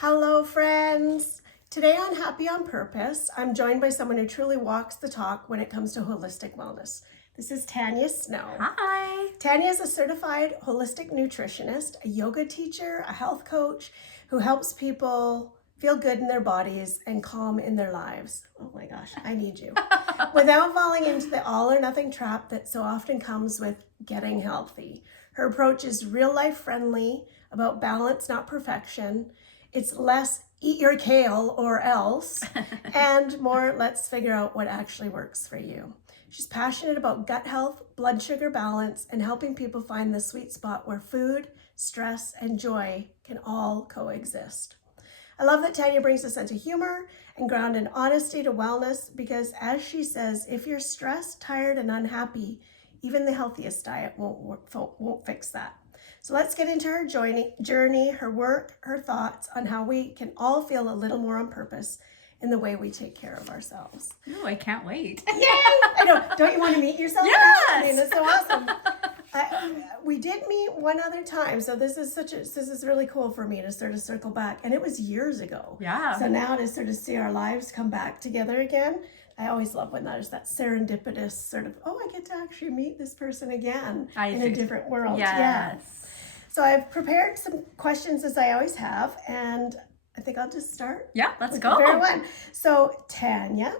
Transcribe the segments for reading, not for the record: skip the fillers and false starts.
Hello, friends. Today on Happy on Purpose, I'm joined by someone who truly walks the talk when it comes to holistic wellness. This is Tanya Snow. Hi. Tanya is a certified holistic nutritionist, a yoga teacher, a health coach who helps people feel good in their bodies and calm in their lives. Oh my gosh, I need you. Without falling into the all or nothing trap that so often comes with getting healthy. Her approach is real life friendly, about balance, not perfection. It's less eat your kale or else, and more let's figure out what actually works for you. She's passionate about gut health, blood sugar balance, and helping people find the sweet spot where food, stress, and joy can all coexist. I love that Tanya brings a sense of humor and ground in honesty to wellness because, as she says, if you're stressed, tired, and unhappy, even the healthiest diet won't fix that. So let's get into her journey, her work, her thoughts on how we can all feel a little more on purpose in the way we take care of ourselves. Oh, I can't wait. Yay! I know. Don't you want to meet yourself? Yes! I mean, it's so awesome. We did meet one other time, so this is really cool for me to sort of circle back, and it was years ago. Yeah. So now to sort of see our lives come back together again, I always love when there's that serendipitous sort of, oh, I get to actually meet this person again in a different world. Yes. Yeah. So I've prepared some questions as I always have, and I think I'll just start. Yeah, let's go. Very one. So Tanya,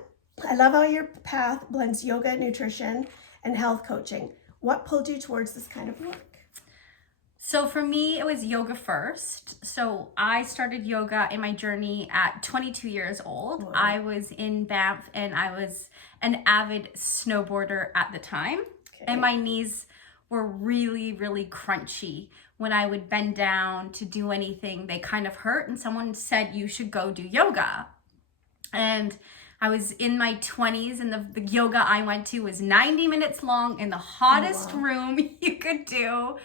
I love how your path blends yoga, nutrition, and health coaching. What pulled you towards this kind of work? So for me, it was yoga first. So I started yoga in my journey at 22 years old. Wow. I was in Banff and I was an avid snowboarder at the time. Okay. And my knees were really, really crunchy. When I would bend down to do anything, they kind of hurt. And someone said, you should go do yoga. And I was in my 20s and the yoga I went to was 90 minutes long in the hottest room you could do.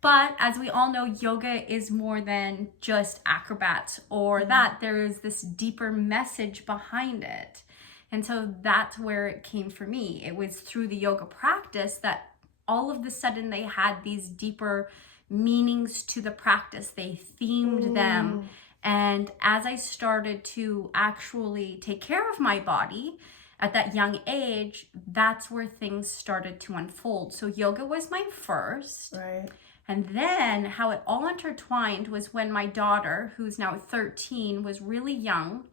But as we all know, yoga is more than just acrobats or that. There is this deeper message behind it. And so that's where it came for me. It was through the yoga practice that all of a sudden they had these deeper meanings to the practice. They themed them. And as I started to actually take care of my body at that young age, that's where things started to unfold. So yoga was my first. Right. And then how it all intertwined was when my daughter, who's now 13, was really young.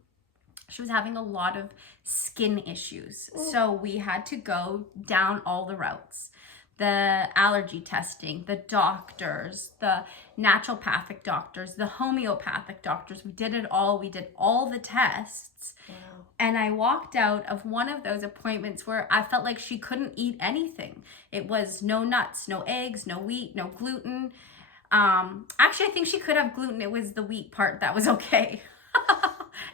She was having a lot of skin issues. So we had to go down all the routes. The allergy testing, the doctors, the naturopathic doctors, the homeopathic doctors. We did it all. We did all the tests. Wow. And I walked out of one of those appointments where I felt like she couldn't eat anything. It was no nuts, no eggs, no wheat, no gluten. Actually, I think she could have gluten. It was the wheat part that was okay.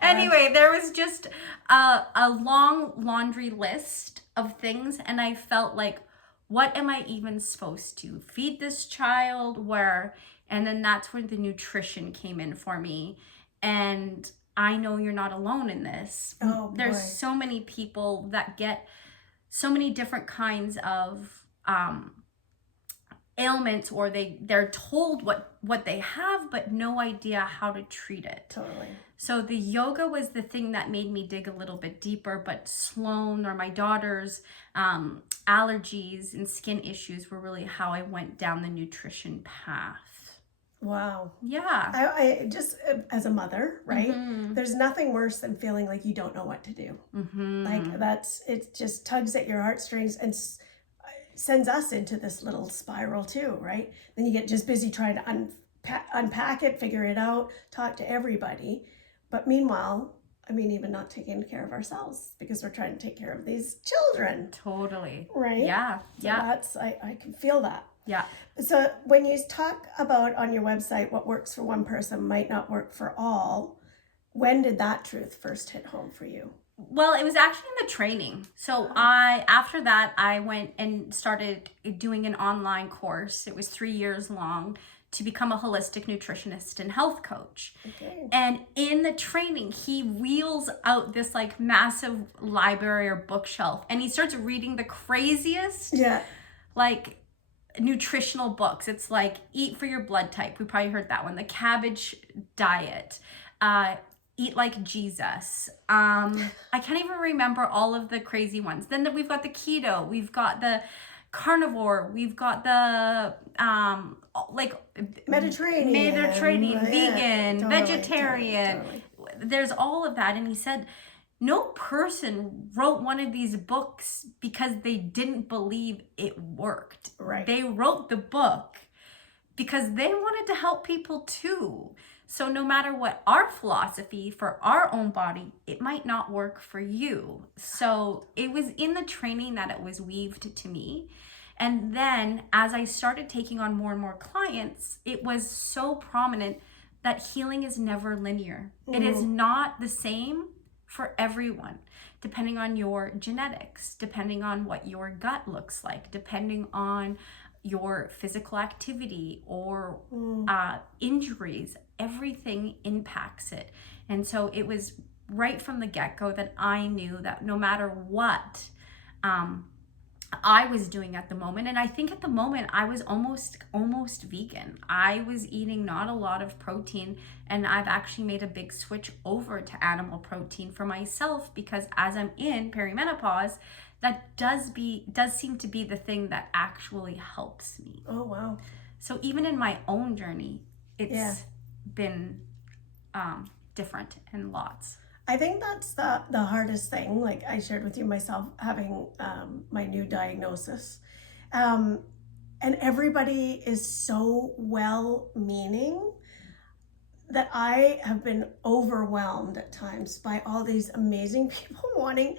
Anyway, there was just a long laundry list of things. And I felt like, what am I even supposed to feed this child? Where? And then that's where the nutrition came in for me. And I know you're not alone in this. Oh, boy. There's so many people that get so many different kinds of ailments, or they're told what they have, but no idea how to treat it. Totally. So the yoga was the thing that made me dig a little bit deeper, but Sloan or my daughter's allergies and skin issues were really how I went down the nutrition path. Wow. Yeah. I just, as a mother, right? There's nothing worse than feeling like you don't know what to do. Like it just tugs at your heartstrings and sends us into this little spiral too, right? Then you get just busy trying to unpack it, figure it out, talk to everybody. But meanwhile, I mean, even not taking care of ourselves because we're trying to take care of these children. Totally. Right? Yeah. So yeah. I can feel that. Yeah. So when you talk about on your website what works for one person might not work for all, when did that truth first hit home for you? Well, it was actually in the training. So after that, I went and started doing an online course. It was 3 years long to become a holistic nutritionist and health coach. Okay. And in the training, he wheels out this like massive library or bookshelf and he starts reading the craziest, like nutritional books. It's like Eat for Your Blood Type. We probably heard that one. The Cabbage Diet. Eat Like Jesus. I can't even remember all of the crazy ones. Then we've got the keto. We've got the carnivore. We've got the like Mediterranean, vegan, totally, vegetarian. totally. There's all of that. And he said, no person wrote one of these books because they didn't believe it worked. Right. They wrote the book because they wanted to help people too. So no matter what our philosophy for our own body, it might not work for you. So it was in the training that it was weaved to me. And then as I started taking on more and more clients, it was so prominent that healing is never linear. It is not the same for everyone, depending on your genetics, depending on what your gut looks like, depending on your physical activity or injuries. Everything impacts it. And so it was right from the get-go that I knew that no matter what I was doing at the moment, and I think at the moment I was almost vegan. I was eating not a lot of protein, and I've actually made a big switch over to animal protein for myself because as I'm in perimenopause, that does seem to be the thing that actually helps me. Oh, wow. So even in my own journey, it's been different and lots. I think that's the hardest thing. Like I shared with you myself having my new diagnosis. And everybody is so well-meaning that I have been overwhelmed at times by all these amazing people wanting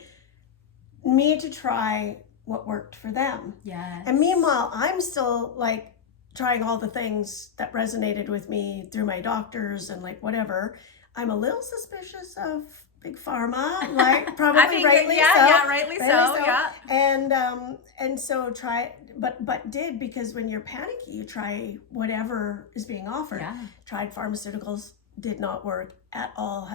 me to try what worked for them. Yes. And meanwhile, I'm still like trying all the things that resonated with me through my doctors and like whatever. I'm a little suspicious of big pharma, like probably rightly so. Yeah, rightly so. Yeah. And so but did because when you're panicky, you try whatever is being offered. Yeah. Tried pharmaceuticals, did not work at all.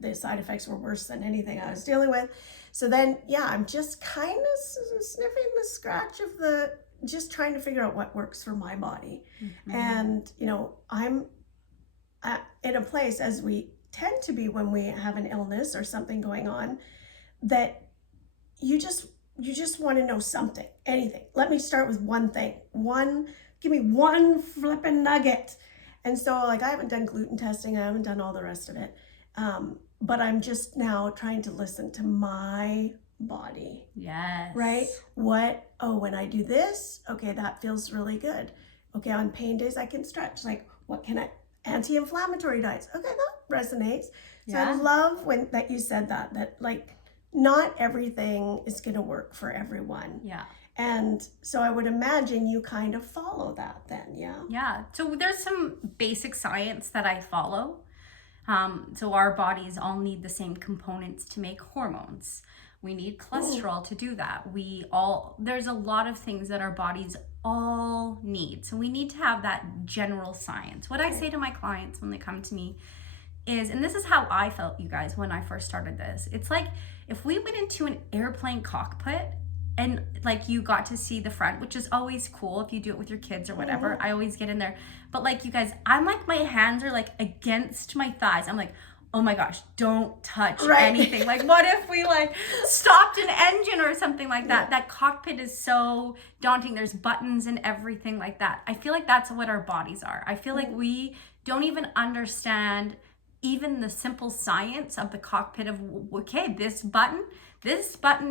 The side effects were worse than anything I was dealing with. So then, I'm just kind of sniffing the scratch of just trying to figure out what works for my body. Mm-hmm. And, I'm in a place, as we tend to be when we have an illness or something going on, that you just want to know something, anything. Let me start with one thing. Give me one flipping nugget. And so like I haven't done gluten testing, I haven't done all the rest of it. But I'm just now trying to listen to my body. Yes. Right? When I do this, okay, that feels really good. Okay, on pain days I can stretch. Like anti-inflammatory diets. Okay, that resonates. So I love that you said that like not everything is going to work for everyone. Yeah. And so I would imagine you kind of follow that then, yeah? Yeah. So there's some basic science that I follow. So our bodies all need the same components to make hormones. We need cholesterol to do that. There's a lot of things that our bodies all need. So we need to have that general science. What I say to my clients when they come to me is, and this is how I felt, you guys, when I first started this. It's like if we went into an airplane cockpit and like you got to see the front, which is always cool if you do it with your kids or whatever. I always get in there. But like you guys, I'm like, my hands are like against my thighs. I'm like, oh my gosh, don't touch anything. Like what if we like stopped an engine or something like that? That cockpit is so daunting. There's buttons and everything like that. I feel like that's what our bodies are. I feel like we don't even understand even the simple science of the cockpit of, okay, this button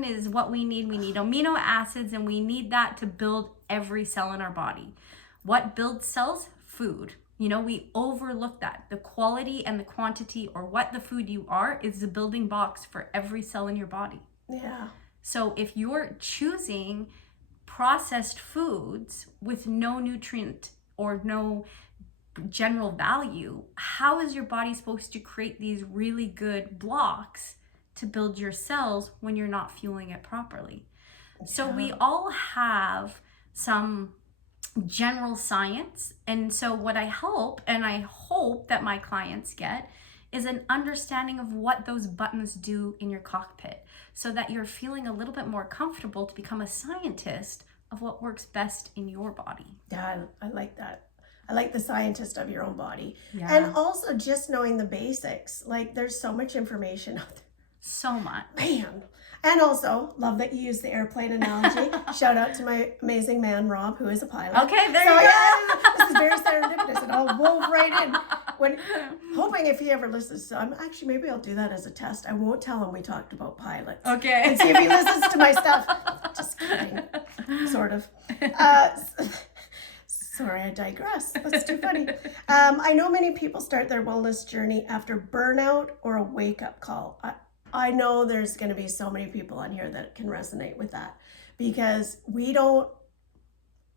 is what we need. We need amino acids and we need that to build every cell in our body. What builds cells? Food. We overlook that. The quality and the quantity, or what the food you are, is the building blocks for every cell in your body. Yeah. So if you're choosing processed foods with no nutrient or no general value, how is your body supposed to create these really good blocks to build your cells when you're not fueling it properly? Yeah. So we all have some general science. And so what I hope that my clients get is an understanding of what those buttons do in your cockpit so that you're feeling a little bit more comfortable to become a scientist of what works best in your body. Yeah, I like that. I like the scientist of your own body. Yeah. And also just knowing the basics. Like there's so much information out there. So much. Man. And also, love that you use the airplane analogy. Shout out to my amazing man, Rob, who is a pilot. Okay, there you go. Yeah, this is very serendipitous. It all wove right in. Hoping if he ever listens, so maybe I'll do that as a test. I won't tell him we talked about pilots. Okay. And see if he listens to my stuff. Just kidding. Sort of. Sorry, I digress. That's too funny. I know many people start their wellness journey after burnout or a wake-up call. I know there's going to be so many people on here that can resonate with that because we don't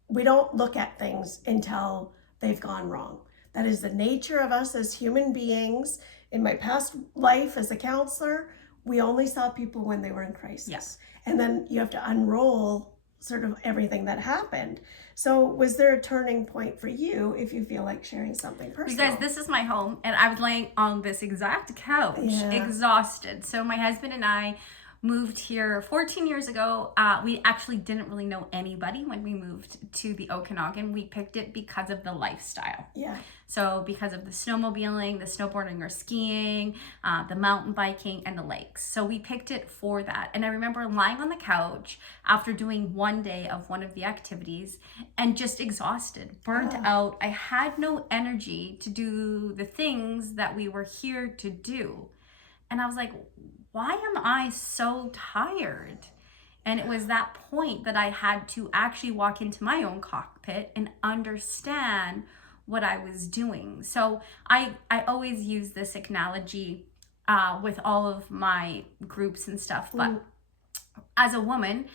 look at things until they've gone wrong. That is the nature of us as human beings. In my past life as a counselor, we only saw people when they were in crisis. Yes. And then you have to unroll sort of everything that happened. So was there a turning point for you if you feel like sharing something personal? You guys, this is my home, and I was laying on this exact couch, exhausted. So my husband and I moved here 14 years ago. We actually didn't really know anybody when we moved to the Okanagan. We picked it because of the lifestyle. Yeah. So because of the snowmobiling, the snowboarding or skiing, the mountain biking, and the lakes. So we picked it for that. And I remember lying on the couch after doing one day of one of the activities and just exhausted, burnt out. I had no energy to do the things that we were here to do. And I was like, why am I so tired? And it was that point that I had to actually walk into my own cockpit and understand what I was doing. So I always use this analogy with all of my groups and stuff. But as a woman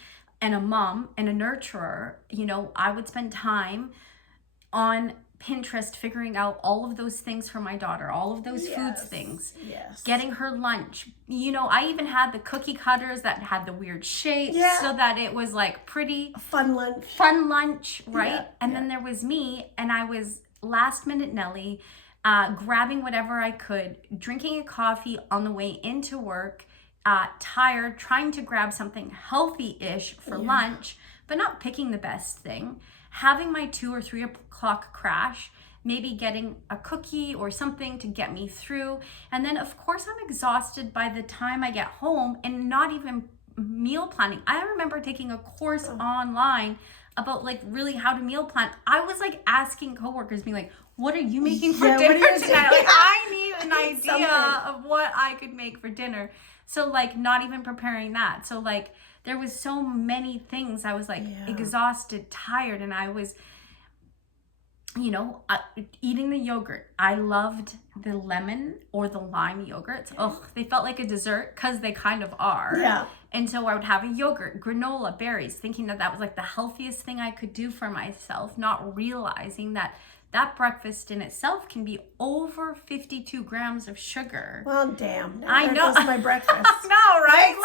and a mom and a nurturer, I would spend time on Pinterest figuring out all of those things for my daughter, all of those foods things, getting her lunch. I even had the cookie cutters that had the weird shapes so that it was like pretty fun lunch, right? And then there was me, and I was last minute Nelly, grabbing whatever I could, drinking a coffee on the way into work, tired, trying to grab something healthy-ish for lunch, but not picking the best thing. Having my 2 or 3 o'clock crash, maybe getting a cookie or something to get me through. And then of course I'm exhausted by the time I get home and not even meal planning. I remember taking a course online about like really how to meal plan. I was like asking coworkers, being like, what are you making for dinner tonight? Like I need an idea of what I could make for dinner. So like not even preparing that. So like there was so many things. I was like exhausted, tired, and I was, eating the yogurt. I loved the lemon or the lime yogurts. They felt like a dessert because they kind of are. Yeah. And so I would have a yogurt, granola, berries, thinking that was like the healthiest thing I could do for myself, not realizing that breakfast in itself can be over 52 grams of sugar. Well, damn. I know. Goes my breakfast. No, right?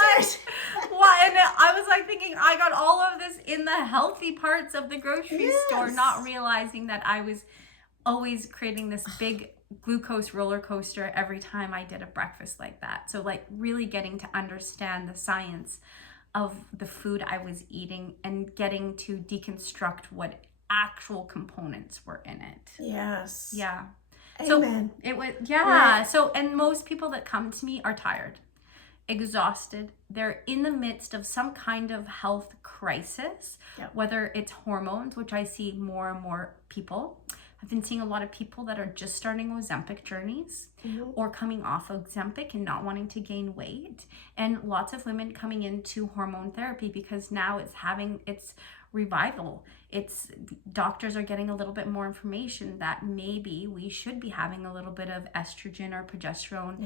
And I was like thinking I got all of this in the healthy parts of the grocery store, not realizing that I was always creating this big glucose roller coaster every time I did a breakfast like that. So like really getting to understand the science of the food I was eating and getting to deconstruct what actual components were in it. Yes. Yeah. Amen. So it was, Right. So, and most people that come to me are tired, exhausted. They're in the midst of some kind of health crisis, whether it's hormones, which I see more and more people. I've been seeing a lot of people that are just starting Ozempic journeys or coming off of Ozempic and not wanting to gain weight. And lots of women coming into hormone therapy because now it's having its revival. Doctors are getting a little bit more information that maybe we should be having a little bit of estrogen or progesterone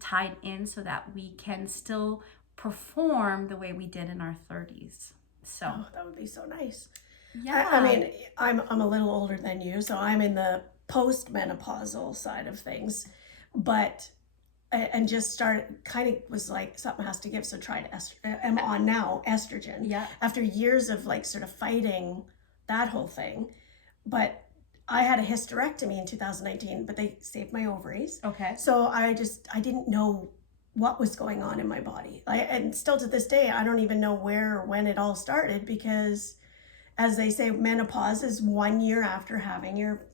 tied in so that we can still perform the way we did in our 30s. So that would be so nice. Yeah. I mean, I'm a little older than you, so I'm in the postmenopausal side of things, but and just was like something has to give, so tried I'm on now estrogen. Yeah. After years of like sort of fighting that whole thing, but I had a hysterectomy in 2019, but they saved my ovaries. Okay. So I didn't know what was going on in my body. And still to this day, I don't even know where or when it all started because as they say, menopause is 1 year after having your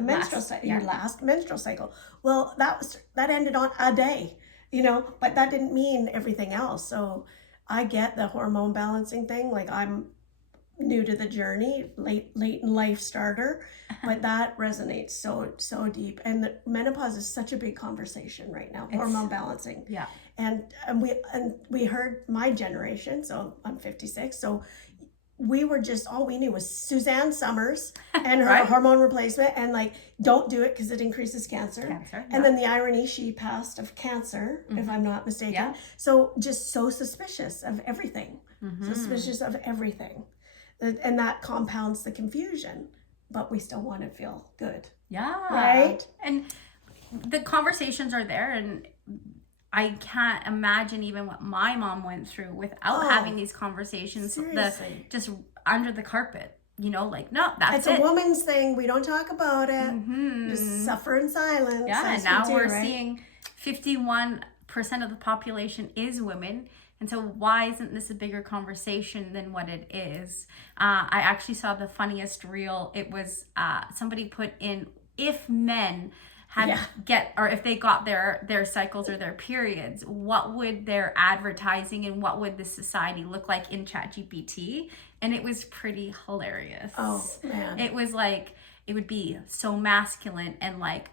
menstrual cycle, your last menstrual cycle. Well, that ended on a day, but that didn't mean everything else. So I get the hormone balancing thing. Like, I'm new to the journey, late in life starter, but that resonates so deep. And the menopause is such a big conversation right now. Hormone balancing. Yeah. And we heard my generation. So I'm 56. So we were just, all we knew was Suzanne Summers and her Right? hormone replacement, and like, don't do it because it increases cancer. And then the irony, she passed of cancer, if I'm not mistaken. Yeah. So just so suspicious of everything. Suspicious of everything. And that compounds the confusion, but we still want to feel good. Yeah. Right? And the conversations are there, and I can't imagine even what my mom went through without having these conversations. Seriously. Just under the carpet, like, no, that's it's a woman's thing. We don't talk about it. Just suffer in silence. Yeah, and now we're seeing 51% of the population is women. And so why isn't this a bigger conversation than what it is? I actually saw the funniest reel. It was somebody put in, if men if they got their cycles or their periods, what would their advertising and what would the society look like in ChatGPT? And it was pretty hilarious. Oh, man. It was like, it would be so masculine, and like,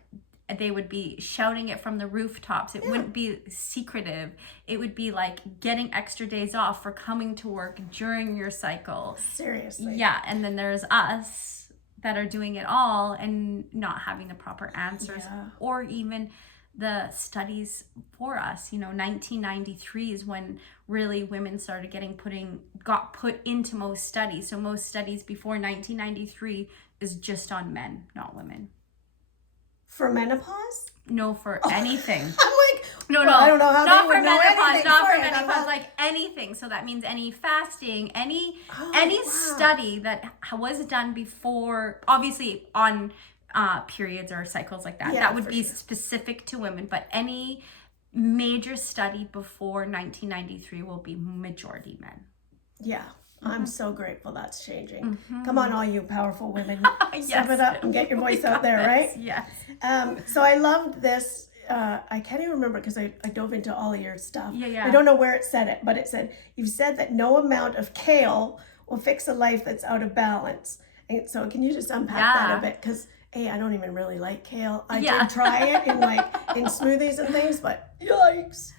they would be shouting it from the rooftops. It wouldn't be secretive. It would be like getting extra days off for coming to work during your cycle. Seriously. Yeah, and then there's us that are doing it all and not having the proper answers or even the studies for us. 1993 is when really women started got put into most studies. So most studies before 1993 is just on men, not women. For menopause? No, for anything. I'm like, no, I don't know how not they for would know menopause, anything. not Sorry, for menopause, like anything. So that means any fasting, any study that was done before, obviously on periods or cycles like that. That would be specific to women, but any major study before 1993 will be majority men. Yeah. I'm so grateful that's changing. Come on, all you powerful women. Step it up and get your voice out there, right? Yes. So I loved this. I can't even remember because I dove into all of your stuff. Yeah. I don't know where it said it, but it said, you've said that no amount of kale will fix a life that's out of balance. And so can you just unpack that a bit? Because I don't even really like kale. I did try it in smoothies and things, but yikes.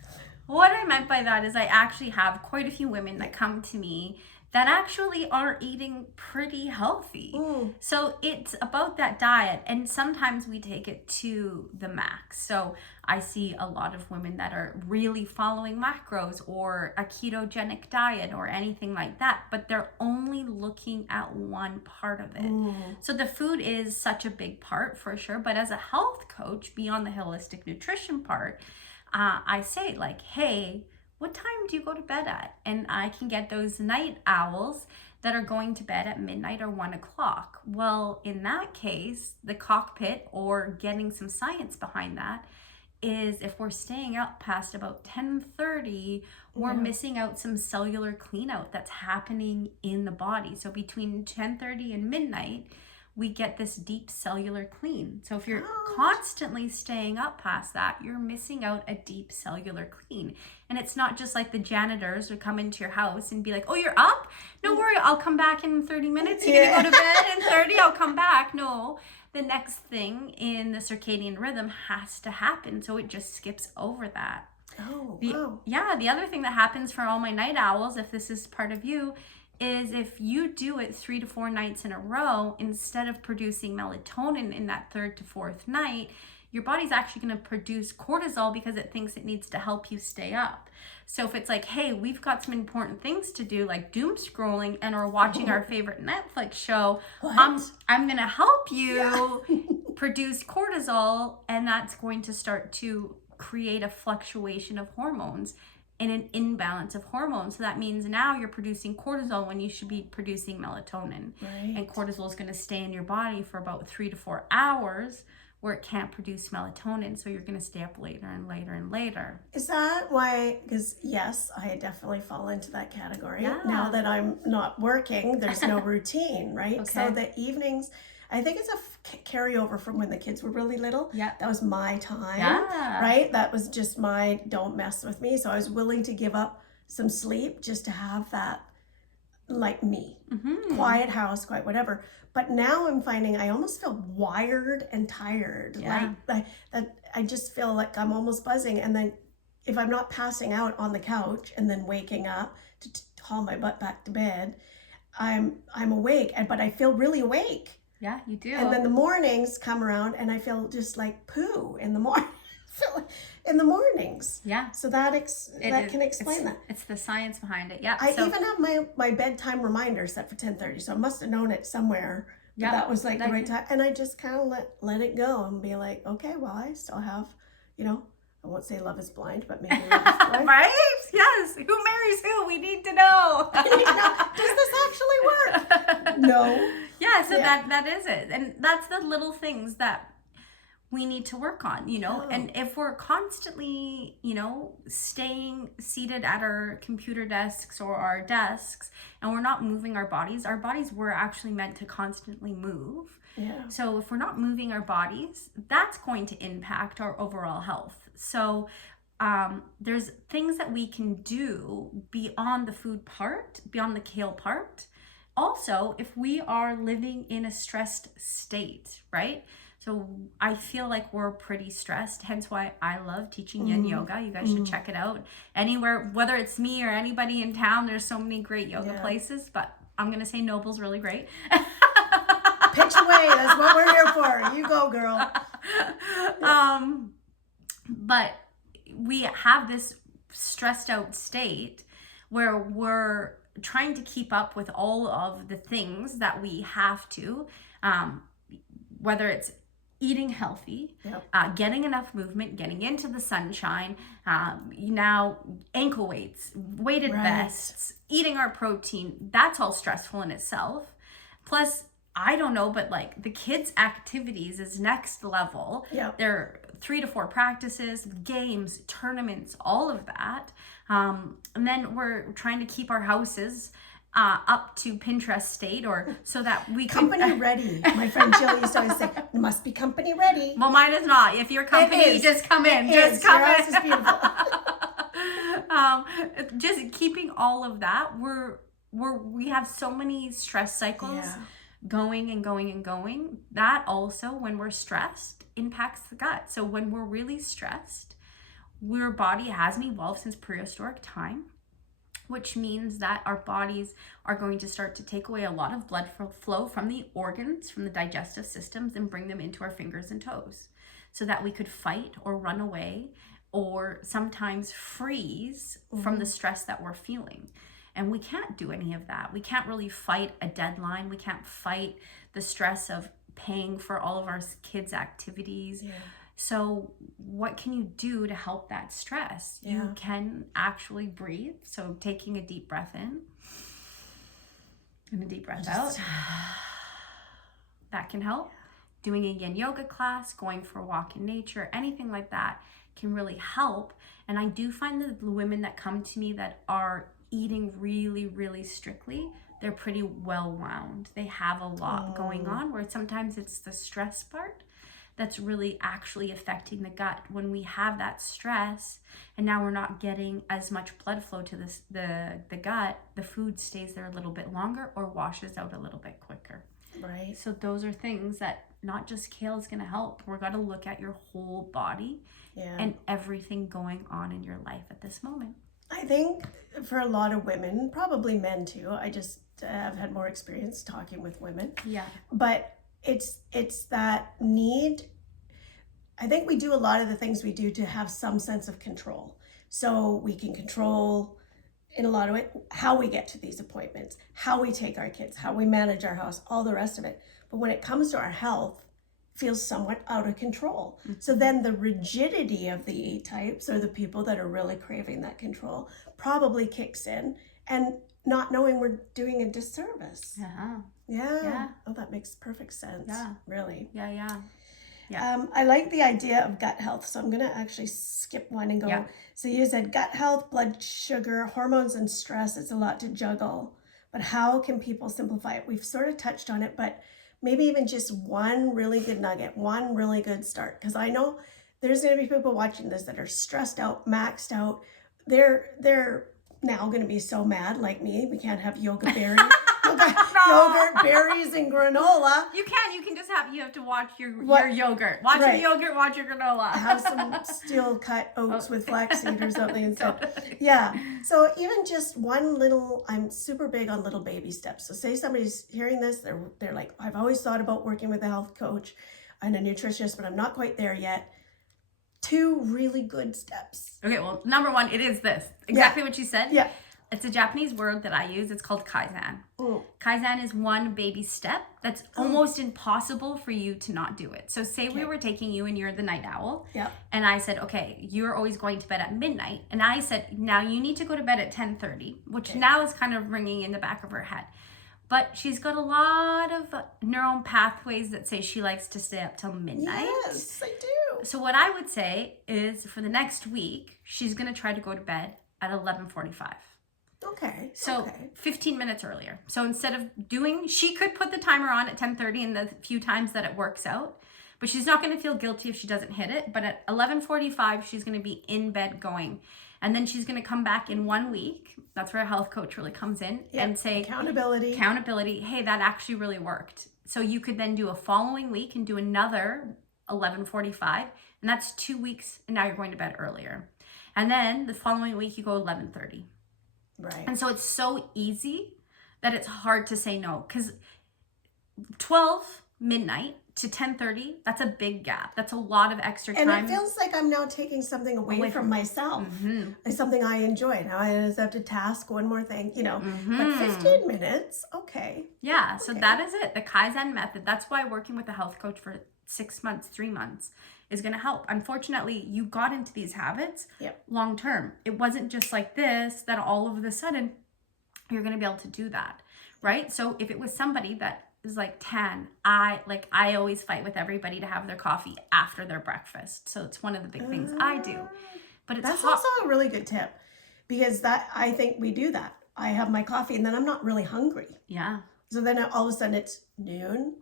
What I meant by that is I actually have quite a few women that come to me that actually are eating pretty healthy. So it's about that diet, and sometimes we take it to the max. So I see a lot of women that are really following macros or a ketogenic diet or anything like that, but they're only looking at one part of it. So the food is such a big part for sure, but as a health coach, beyond the holistic nutrition part, I say like, hey, what time do you go to bed at? And I can get those night owls that are going to bed at midnight or 1 o'clock. Well, in that case, the cockpit, or getting some science behind that, is if we're staying up past about 10:30, we're missing out some cellular clean out that's happening in the body. So between 10:30 and midnight, we get this deep cellular clean. So if you're constantly staying up past that, you're missing out a deep cellular clean. And it's not just like the janitors would come into your house and be like, oh, you're up? No worry, I'll come back in 30 minutes. You're gonna go to bed in 30, I'll come back. No, the next thing in the circadian rhythm has to happen. So it just skips over that. The other thing that happens for all my night owls, if this is part of you, is if you do it 3 to 4 nights in a row, instead of producing melatonin in that third to fourth night, your body's actually going to produce cortisol because it thinks it needs to help you stay up. So if it's like, hey, we've got some important things to do, like doom scrolling and or watching our favorite Netflix show, I'm going to help you produce cortisol, and that's going to start to create a fluctuation of hormones and an imbalance of hormones. So that means now you're producing cortisol when you should be producing melatonin. And cortisol is going to stay in your body for about 3 to 4 hours, where it can't produce melatonin, so you're going to stay up later and later and later. Is that why? Because yes, I definitely fall into that category. Yeah. Now that I'm not working, there's no routine, right? Okay. So the evenings, I think it's a carryover from when the kids were really little. Yeah. That was my time, Yeah. right? That was just my don't mess with me. So I was willing to give up some sleep just to have that, like me, quiet house, quiet whatever. But now I'm finding I almost feel wired and tired. Yeah. Like I just feel like I'm almost buzzing. And then if I'm not passing out on the couch and then waking up to haul my butt back to bed, I'm awake, but I feel really awake. Yeah, you do. And then the mornings come around and I feel just like poo in the morning. In the mornings. Yeah. So that can explain that. It's the science behind it. Yeah. I even have my bedtime reminder set for 10:30, so I must have known it somewhere. Yeah. That was like the right time, and I just kind of let it go and be like, okay, well, I still have, I won't say love is blind, but maybe love is blind. Right? Yes. Who marries who? We need to know. Does this actually work? No. Yeah. So that is it, and that's the little things that we need to work on, and if we're constantly, staying seated at our computer desks or our desks and we're not moving our bodies were actually meant to constantly move. Yeah. So if we're not moving our bodies, that's going to impact our overall health. So there's things that we can do beyond the food part, beyond the kale part. Also, if we are living in a stressed state, right? So I feel like we're pretty stressed, hence why I love teaching yin yoga. You guys should check it out. Anywhere, whether it's me or anybody in town, there's so many great yoga places, but I'm going to say Noble's really great. Pitch away. That's what we're here for. You go, girl. But we have this stressed out state where we're trying to keep up with all of the things that we have to, whether it's eating healthy, getting enough movement, getting into the sunshine, now ankle weights, weighted vests, eating our protein. That's all stressful in itself. Plus, I don't know, but like the kids' activities is next level. They're 3 to 4 practices, games, tournaments, all of that. And then we're trying to keep our houses up to Pinterest state, or so that we could company ready. My friend Jill used to always say, "Must be company ready." Well, mine is not. If you're company, just come in. Just come Your in. house is beautiful. Just keeping all of that. We have so many stress cycles going and going and going. That also, when we're stressed, impacts the gut. So when we're really stressed, our body hasn't evolved since prehistoric time, which means that our bodies are going to start to take away a lot of blood flow from the organs, from the digestive systems, and bring them into our fingers and toes so that we could fight or run away or sometimes freeze from the stress that we're feeling. And we can't do any of that. We can't really fight a deadline. We can't fight the stress of paying for all of our kids' activities. So what can you do to help that stress? You can actually breathe. So taking a deep breath in and a deep breath out. That can help. Doing a yin yoga class, going for a walk in nature, anything like that can really help. And I do find that the women that come to me that are eating really, really strictly, they're pretty well wound. They have a lot going on, where sometimes it's the stress part that's really actually affecting the gut. When we have that stress and now we're not getting as much blood flow to the gut, the food stays there a little bit longer or washes out a little bit quicker. Right. So those are things that not just kale is going to help. We're going to look at your whole body and everything going on in your life at this moment. I think for a lot of women, probably men too, I just have had more experience talking with women. But it's that need. I think we do a lot of the things we do to have some sense of control. So we can control, in a lot of it, how we get to these appointments, how we take our kids, how we manage our house, all the rest of it. But when it comes to our health, it feels somewhat out of control. So then the rigidity of the E-types, or the people that are really craving that control, probably kicks in, and not knowing we're doing a disservice. Yeah. Oh, that makes perfect sense. Really. Yeah. I like the idea of gut health. So I'm going to actually skip one and go. Yeah. So you said gut health, blood sugar, hormones, and stress. It's a lot to juggle. But how can people simplify it? We've sort of touched on it, but maybe even just one really good nugget, one really good start. Because I know there's going to be people watching this that are stressed out, maxed out. They're now going to be so mad like me. We can't have yoga berries. Yogurt, berries, and granola. You can just have, you have to watch your yogurt. Watch your yogurt, watch your granola. Have some steel cut oats with flaxseed or something instead. Yeah. So even just one little, I'm super big on little baby steps. So say somebody's hearing this, they're like, I've always thought about working with a health coach and a nutritionist, but I'm not quite there yet. 2 really good steps. Okay, well, number 1, it is this. Exactly what you said. Yeah. It's a Japanese word that I use. It's called kaizen. Kaizen is one baby step that's almost impossible for you to not do it. So say we were taking you and you're the night owl. Yeah. And I said, okay, you're always going to bed at midnight. And I said, now you need to go to bed at 10:30, which now is kind of ringing in the back of her head. But she's got a lot of neural pathways that say she likes to stay up till midnight. Yes, I do. So what I would say is for the next week, she's going to try to go to bed at 11:45. Okay. So 15 minutes earlier. So instead of she could put the timer on at 10:30 and the few times that it works out, but she's not going to feel guilty if she doesn't hit it. But at 11:45, she's going to be in bed going. And then she's going to come back in 1 week. That's where a health coach really comes in and say, accountability. Hey, that actually really worked. So you could then do a following week and do another 11:45. And that's 2 weeks. And now you're going to bed earlier. And then the following week, you go 11:30. Right. And so it's so easy that it's hard to say no, because 12 midnight to 10:30, that's a big gap. That's a lot of extra time. And it feels like I'm now taking something away from myself. It's something I enjoy. Now I just have to task one more thing, but 15 minutes, okay. Yeah, so that is it. The Kaizen method. That's why working with a health coach for 6 months, 3 months is going to help. Unfortunately, you got into these habits long term. It wasn't just like this that all of a sudden you're going to be able to do that, right? So if it was somebody that is like 10, I always fight with everybody to have their coffee after their breakfast. So it's one of the big things I do. But it's also a really good tip, because I think we do that. I have my coffee and then I'm not really hungry. Yeah. So then all of a sudden it's noon.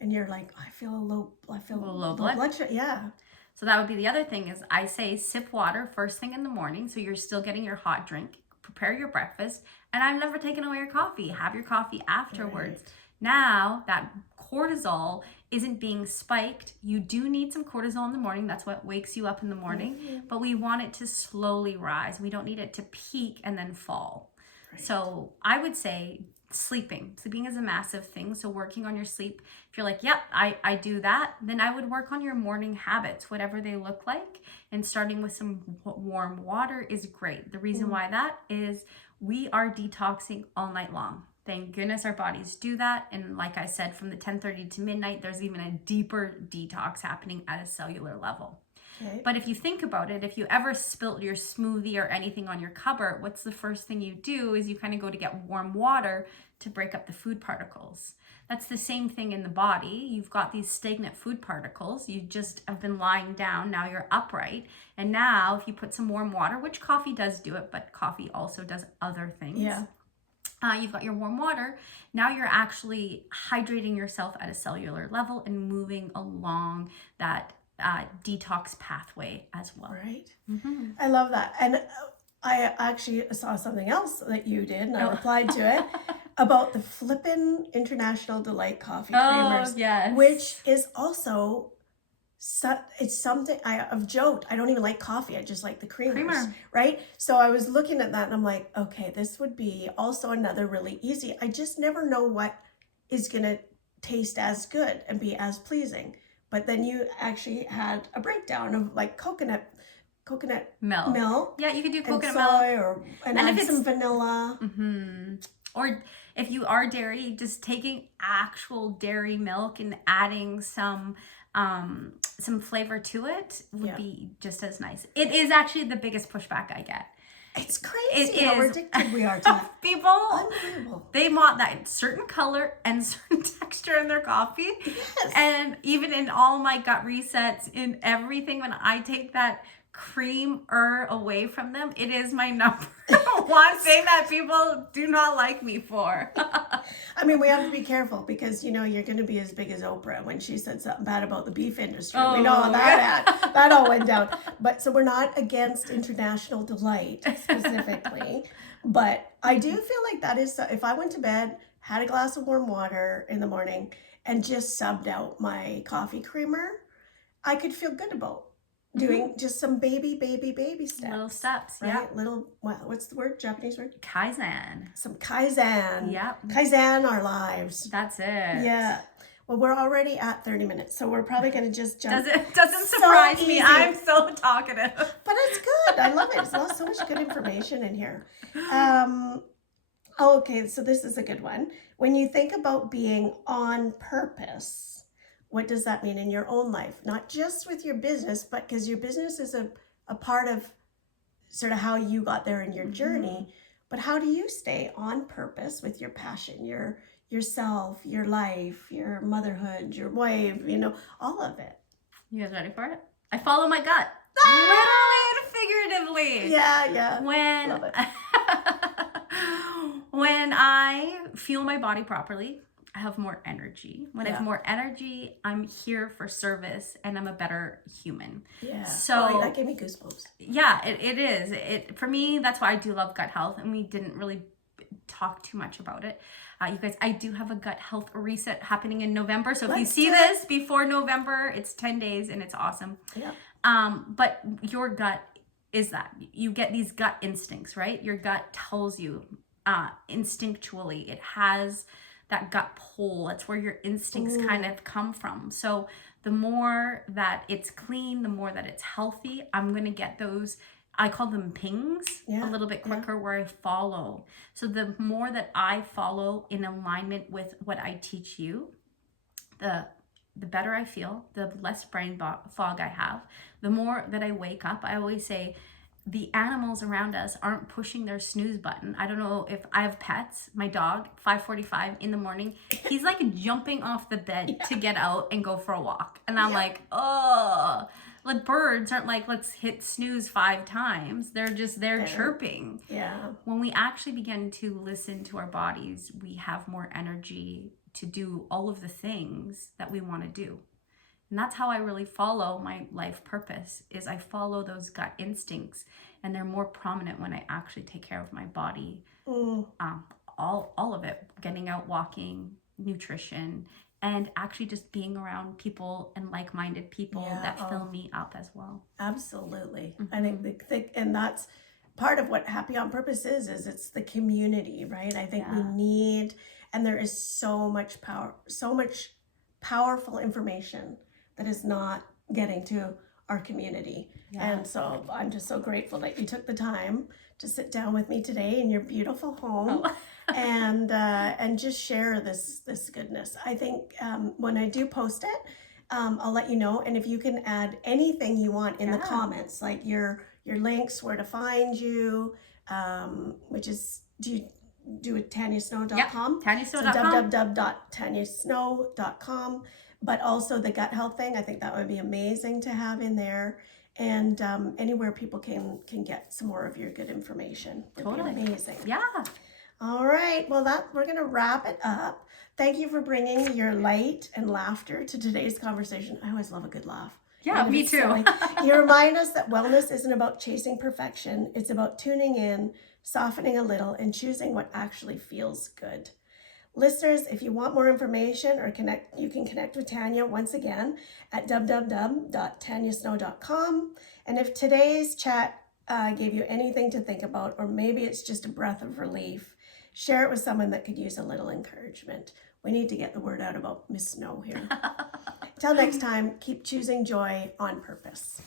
And you're like, I feel a low blood sugar. Yeah. So that would be the other thing is I say sip water first thing in the morning. So you're still getting your hot drink, prepare your breakfast. And I'm never taking away your coffee. Have your coffee afterwards. Right. Now that cortisol isn't being spiked. You do need some cortisol in the morning. That's what wakes you up in the morning. But we want it to slowly rise. We don't need it to peak and then fall. Right. So I would say sleeping is a massive thing. So working on your sleep, if you're like, yep, I do that, then I would work on your morning habits, whatever they look like, and starting with some warm water is great. The reason why that is we are detoxing all night long. Thank goodness our bodies do that. And like I said, from the 10:30 to midnight, there's even a deeper detox happening at a cellular level. Okay. But if you think about it, if you ever spilt your smoothie or anything on your cupboard, what's the first thing you do is you kind of go to get warm water to break up the food particles. That's the same thing in the body. You've got these stagnant food particles. You just have been lying down. Now you're upright. And now if you put some warm water, which coffee does do it, but coffee also does other things. Yeah. You've got your warm water. Now you're actually hydrating yourself at a cellular level and moving along that detox pathway as well. Right. Mm-hmm. I love that. And I actually saw something else that you did, and I replied to it about the Flippin' International Delight coffee creamers, yes. which is also it's something I've joked. I don't even like coffee. I just like the creamers, right? So I was looking at that and I'm like, okay, this would be also another really easy. I just never know what is going to taste as good and be as pleasing. But then you actually had a breakdown of like coconut milk. Yeah, you could do coconut milk and add if it's some vanilla. Mm-hmm. Or if you are dairy, just taking actual dairy milk and adding some flavor to it would be just as nice. It is actually the biggest pushback I get. It's crazy It how is. addicted we are to that. People, Unbelievable. they want that certain color and certain texture in their coffee. Yes. And even in all my gut resets, in everything, when I take that creamer away from them, it is my number one thing that people do not like me for. I mean, we have to be careful because, you know, you're going to be as big as Oprah when she said something bad about the beef industry. We know how that all went down. But so we're not against International Delight specifically. But I do feel like that is, if I went to bed, had a glass of warm water in the morning, and just subbed out my coffee creamer, I could feel good about doing just some baby steps. Little steps, right? yeah. Little, what's the word? Japanese word? Kaizen. Some Kaizen. Yep. Kaizen our lives. That's it. Yeah. Well, we're already at 30 minutes, so we're probably going to just jump. Doesn't surprise me. easy. I'm so talkative. But it's good. I love it. There's so much good information in here. Okay, so this is a good one. When you think about being on purpose, what does that mean in your own life? Not just with your business, but because your business is a part of sort of how you got there in your journey. But how do you stay on purpose with your passion, yourself, your life, your motherhood, your wife, you know, all of it? You guys ready for it? I follow my gut. Literally and figuratively. Yeah. Love it. When I feel my body properly, I have more energy. When I have more energy, I'm here for service and I'm a better human. Yeah. So that gave me goosebumps. Yeah, it is. For me, that's why I do love gut health, and we didn't really talk too much about it. You guys, I do have a gut health reset happening in November. So if you see this before November, it's 10 days and it's awesome. Yeah. But your gut is that. You get these gut instincts, right? Your gut tells you instinctually. It has that gut pull. That's where your instincts kind of come from. So the more that it's clean, the more that it's healthy, I'm going to get those, I call them pings, a little bit quicker where I follow. So the more that I follow in alignment with what I teach you, the better I feel, the less brain fog I have, the more that I wake up. I always say, the animals around us aren't pushing their snooze button. I don't know if I have pets. My dog, 5:45 in the morning, he's like jumping off the bed to get out and go for a walk. And I'm like, oh, like birds aren't like, let's hit snooze 5 times. They're just there chirping. Yeah. When we actually begin to listen to our bodies, we have more energy to do all of the things that we want to do. And that's how I really follow my life purpose, is I follow those gut instincts, and they're more prominent when I actually take care of my body. All of it, getting out, walking, nutrition, and actually just being around people and like-minded people that fill me up as well. Absolutely. I think and that's part of what Happy on Purpose is it's the community, right? I think we need, and there is so much power, so much powerful information that is not getting to our community. And so I'm just so grateful that you took the time to sit down with me today in your beautiful home and just share this goodness. I think when I do post it, I'll let you know. And if you can add anything you want in the comments, like your links, where to find you, which is, do you do it TanyaSnow.com? TanyaSnow.com. So www.tanyasnow.com. But also the gut health thing, I think that would be amazing to have in there. And anywhere people can get some more of your good information would be amazing. Yeah. All right. Well, we're going to wrap it up. Thank you for bringing your light and laughter to today's conversation. I always love a good laugh. Yeah, me too. You remind us that wellness isn't about chasing perfection. It's about tuning in, softening a little, and choosing what actually feels good. Listeners, if you want more information or connect, you can connect with Tanya once again at www.tanyasnow.com. And if today's chat gave you anything to think about, or maybe it's just a breath of relief, share it with someone that could use a little encouragement. We need to get the word out about Miss Snow here. Till next time, keep choosing joy on purpose.